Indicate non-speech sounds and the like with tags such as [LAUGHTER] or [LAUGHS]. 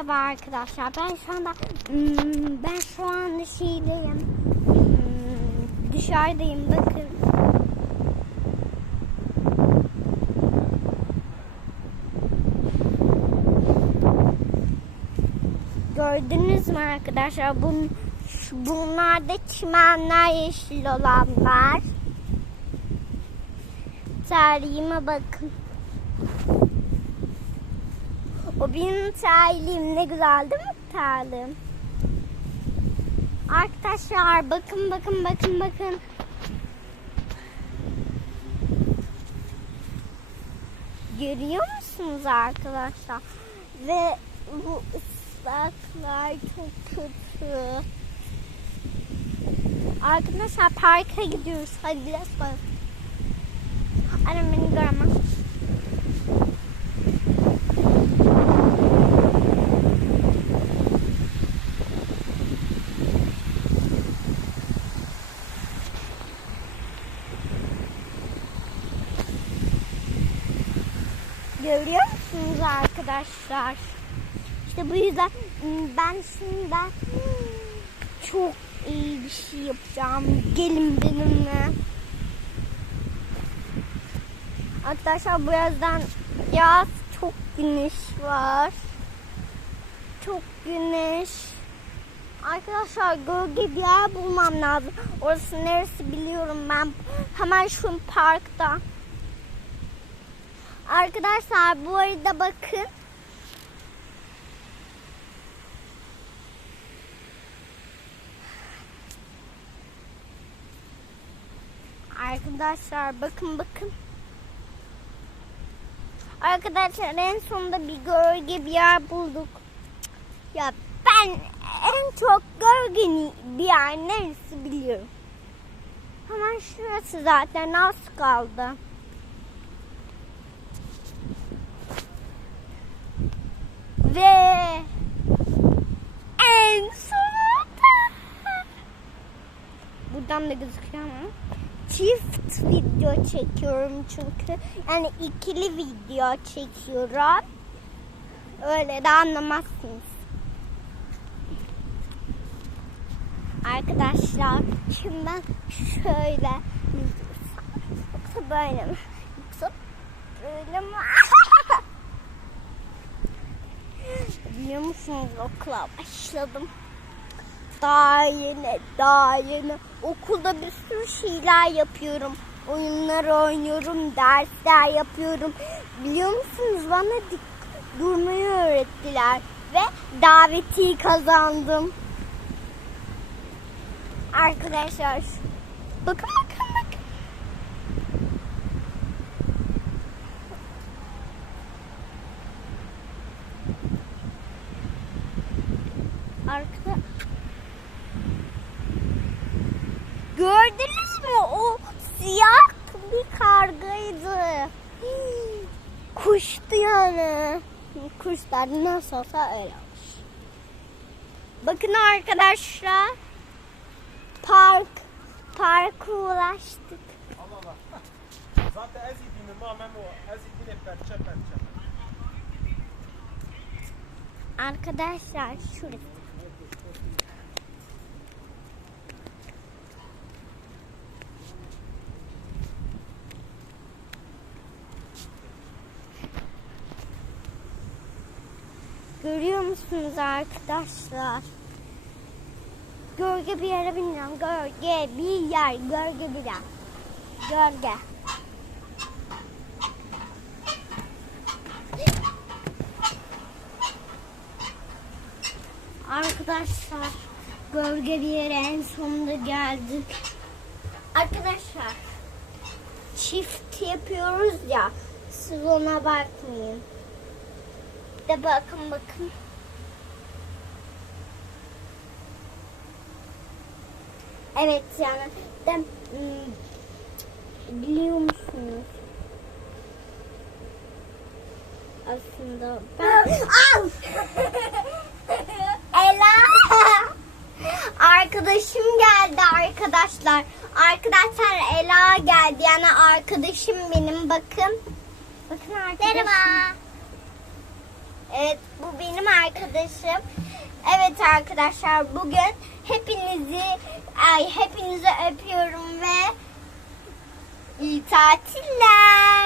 Merhaba arkadaşlar. Ben şu anda hmm, ben şu anda şeydeyim. Hmm, dışarıdayım bakın. Gördünüz mü arkadaşlar? Bun, bunlar da çimenler yeşil olanlar. Tarihime bakın. O benim terliğim ne güzel değil mi terliğim? Arkadaşlar bakın bakın bakın bakın. Görüyor musunuz arkadaşlar? Ve bu ıslaklar çok kötü. Arkadaşlar parka gidiyoruz. Hadi let's go. Annem beni göremez. Görüyor musunuz arkadaşlar? İşte bu yüzden ben şimdi çok iyi bir şey yapacağım. Gelin benimle. Arkadaşlar birazdan yaz çok güneş var. Çok güneş. Arkadaşlar gölge bir yer bulmam lazım. Orası neresi biliyorum ben. Hemen şu parkta. Arkadaşlar bu arada bakın. Arkadaşlar bakın bakın. Arkadaşlar en sonunda bir gölge bir yer bulduk. Ya ben en çok gölgeni bir yer neresi biliyorum. Hemen şurası zaten az kaldı. Ve en sonunda buradan da gözüküyor ama çift video çekiyorum çünkü. Yani ikili video çekiyorum. Öyle de anlamazsınız. Arkadaşlar şimdi ben şöyle. Yoksa böyle mi? Yoksa böyle mi [LAUGHS] Biliyor musunuz okula başladım. Daha yeni, daha yeni. Okulda bir sürü şeyler yapıyorum. Oyunlar oynuyorum, dersler yapıyorum. Biliyor musunuz bana dik- durmayı öğrettiler. Ve daveti kazandım. Arkadaşlar bakın bakın bakın. Arkada Gördünüz mü o siyah bir kargaydı. Hii, Kuştu yani. Kuşlar nasıl olsa öyle olmuş. Bakın arkadaşlar. Park. Parka ulaştık. Allah Allah. Zaten perçe perçe. Arkadaşlar şurası. Görüyor musunuz arkadaşlar? Gölge bir yere bineceğim. Gölge bir yer. Gölge bir yer. Gölge. Arkadaşlar gölge bir yere en sonunda geldik. Arkadaşlar çift yapıyoruz ya siz ona bakmayın. De bakın bakın. Evet yani de hmm, biliyor musunuz? Aslında ben... Al! [LAUGHS] Ela! Arkadaşım geldi arkadaşlar. Arkadaşlar Ela geldi. Yani arkadaşım benim bakın. Bakın arkadaşım. Merhaba. Evet bu benim arkadaşım. Evet arkadaşlar bugün hepinizi ay hepinizi öpüyorum ve iyi tatiller.